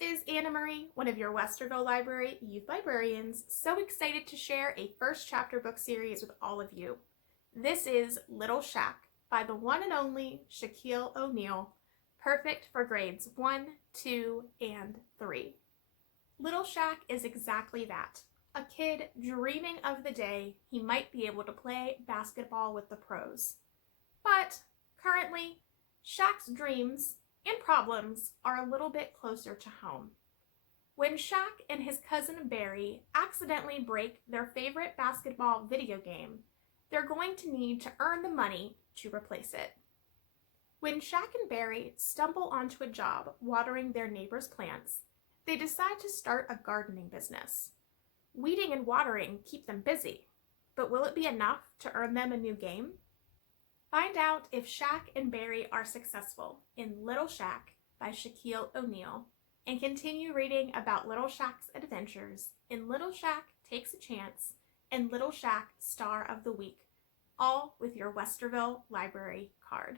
is Annamarie, one of your Westerville Library youth librarians, so excited to share a first chapter book series with all of you. This is Little Shaq by the one and only Shaquille O'Neal, perfect for grades 1, 2, and 3. Little Shaq is exactly that, a kid dreaming of the day he might be able to play basketball with the pros. But currently, Shaq's dreams and problems are a little bit closer to home. When Shaq and his cousin Barry accidentally break their favorite basketball video game, they're going to need to earn the money to replace it. When Shaq and Barry stumble onto a job watering their neighbor's plants, they decide to start a gardening business. Weeding and watering keep them busy, but will it be enough to earn them a new game? Find out if Shaq and Barry are successful in Little Shaq by Shaquille O'Neal, and continue reading about Little Shaq's adventures in Little Shaq Takes a Chance and Little Shaq Star of the Week, all with your Westerville Library card.